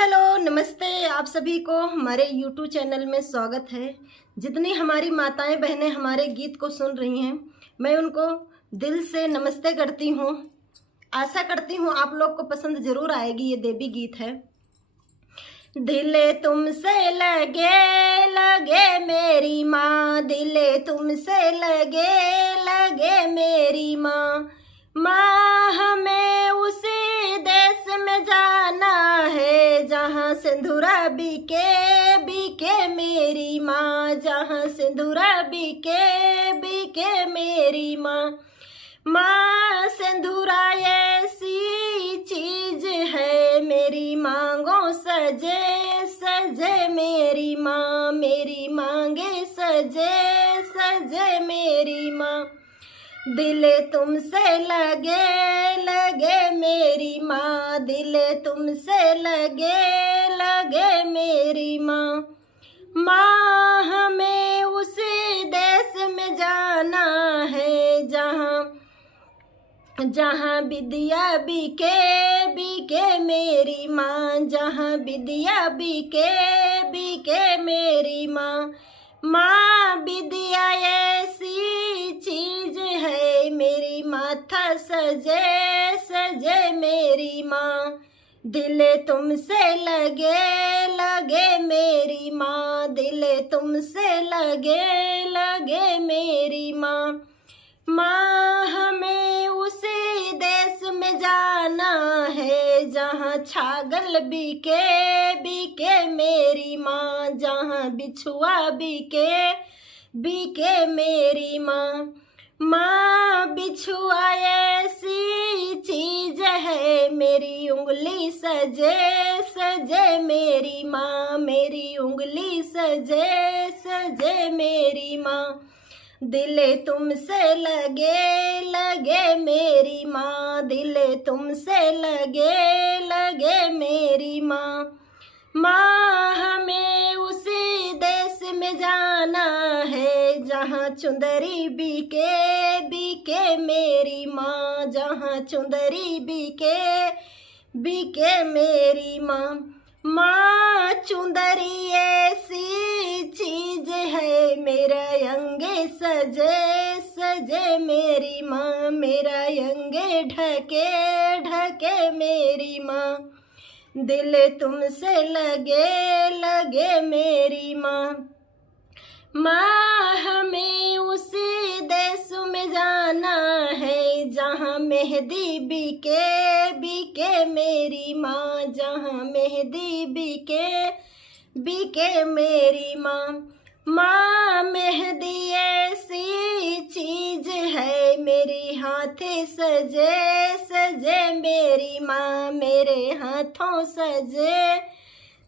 Hello नमस्ते, आप सभी को हमारे YouTube चैनल में स्वागत है। जितनी हमारी माताएं बहनें हमारे गीत को सुन रही हैं, मैं उनको दिल से नमस्ते करती हूँ। आशा करती हूँ आप लोग को पसंद ज़रूर आएगी। ये देवी गीत है। दिले तुमसे लगे लगे मेरी माँ, दिले तुमसे लगे लगे मेरी माँ। माँ हमें उसी देश में जाना है जहाँ सिंदूरा बिके बिके मेरी माँ, जहाँ सिंदूरा बिके बिके मेरी माँ। माँ सिंदूरा ऐसी चीज है, मेरी मांगों सजे सजे मेरी माँ, मेरी मांगे सजे सजे मेरी माँ। दिले तुमसे लगे लगे मेरी माँ, दिले तुमसे लगे लगे मेरी माँ। माँ हमें उसी देश में जाना है जहाँ विद्या बिके बिके मेरी माँ, जहाँ विद्या बिके बिके मेरी माँ। माँ विद्या ऐसी चीज है, मेरी माथा सजे सजे मेरी माँ। दिले तुमसे लगे लगे मेरी माँ, दिले तुमसे लगे लगे मेरी माँ। माँ हमें उसी देश में जाना है जहाँ छागल बिके बिके मेरी माँ, जहाँ बिछुआ बिके बिके मेरी माँ। माँ बिछुआ ऐसी चीज है, मेरी उंगली सजे सजे मेरी माँ, मेरी उंगली सजे सजे मेरी माँ। दिले तुमसे लगे लगे मेरी माँ, दिले तुमसे लगे लगे मेरी माँ। माँ हमें उसी देश में जाना है जहाँ चुंदरी बिके बिके मेरी माँ, जहाँ चुंदरी बिके बिके मेरी माँ। माँ चुंदरी ऐसी चीज है, मेरा अंगे सजे सजे मेरी माँ, मेरा अंगे ढके ढके मेरी माँ। दिल तुमसे लगे लगे मेरी माँ। माँ हमें उसी देश में जाना है जहाँ मेहंदी बिके बिके मेरी माँ, जहाँ मेहंदी बिके बिके मेरी माँ। माँ मेहंदी ऐसी चीज है, मेरी हाथे सजे सजे मेरी माँ, मेरे हाथों सजे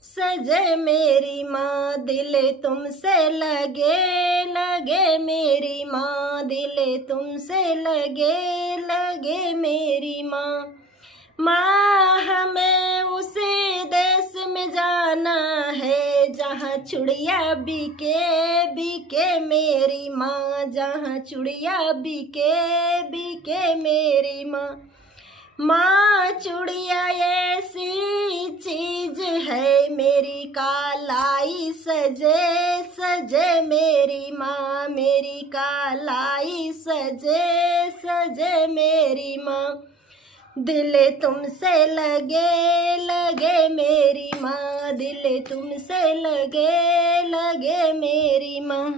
सजे मेरी माँ। दिल तुमसे लगे लगे मेरी माँ, दिल तुमसे लगे लगे मेरी माँ। माँ हमें उसी देश में जाना है जहाँ चूड़िया बिके बिके मेरी माँ, जहाँ चूड़िया बिके बिके मेरी माँ। माँ चूड़िया ऐसी चीज है, मेरी कालाई सजे सजे मेरी माँ, मेरी कालाई सजे सजे मेरी माँ। दिल तुमसे लगे लगे मेरी माँ, दिल तुमसे लगे लगे मेरी माँ।